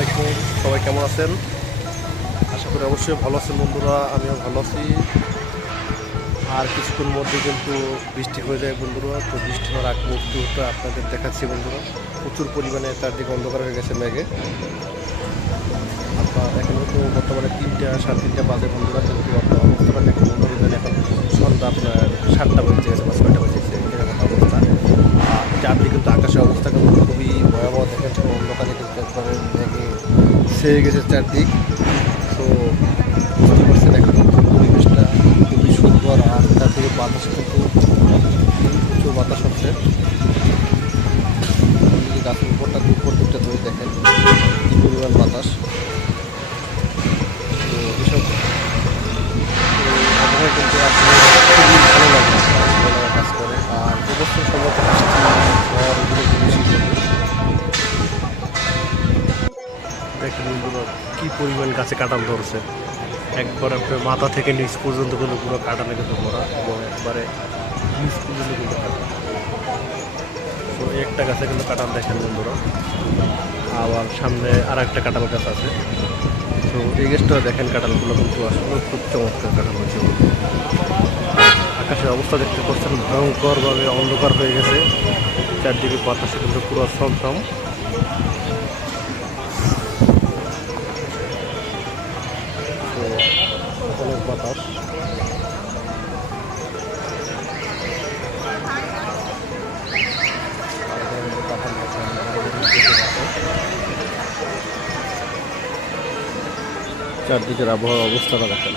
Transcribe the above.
আলাইকুম, সবাই কেমন আছেন? আশা করি অবশ্যই ভালো আছেন বন্ধুরা। আমিও ভালো আছি। আর কিছুক্ষণ মধ্যে কিন্তু বৃষ্টি হয়ে যায় বন্ধুরা। তো বৃষ্টি হওয়ার আগ মুহূর্তে আপনাদের দেখাচ্ছি বন্ধুরা। প্রচুর পরিমাণে চারদিকে অন্ধকার হয়ে গেছে মেঘে। আপনার এখন কিন্তু বর্তমানে 3টা 3:30 বাজে বন্ধুরা, কিন্তু আপনার অবস্থাটা দেখুন বন্ধুরা। এখন সন্ধ্যা আপনার 7টা বেজে গেছে বা 6টা বেজেছে, এরকম অবস্থা। চারদিকে কিন্তু আকাশের অবস্থা কিন্তু খুবই ভয়াবহ। দেখেন তো অন্ধকারে কিন্তু একবারে মেঘে ছেয়ে গেছে চারদিক। তো বুঝতে পারছেন এখন পরিবেশটা খুবই সুন্দর। আর চারদিকে বাতাস কিন্তু প্রচুর বাতাস হচ্ছে। যদি গাছের উপরটা উপর দিকটা ধরে দেখেন কি পরিমাণ বাতাস। তো এসব আবহাওয়া কিন্তু আসলে খুবই ভালো লাগে, ভালো লাগা কাজ করে। আর এবছর সম্ভবত বৃষ্টি হওয়ার এগুলো একটু বেশি হবে। দেখেন বন্ধুরা কি পরিমাণ গাছে কাঁঠাল ধরছে। একবার আপনার মাথা থেকে নিচ পর্যন্ত কিন্তু পুরো কাঁঠালে কিন্তু ভরা, এবং একবারে নিচ পর্যন্ত কিন্তু কাঁঠাল। তো একটা গাছে কিন্তু কাঁঠাল দেখেন বন্ধুরা। আবার সামনে আর একটা কাঁঠাল গাছ আছে। তো এই গাছটা দেখেন, কাঁঠালগুলো কিন্তু আসলে খুব চমৎকার কাঁঠাল হয়েছে। আকাশের অবস্থা দেখতে পাচ্ছেন ভয়ঙ্করভাবে অন্ধকার হয়ে গেছে। চারদিকে বাতাসে কিন্তু পুরো ছমছম। তো অনেক বাতাস। চারদিকের আবহাওয়ার অবস্থাটা দেখেন।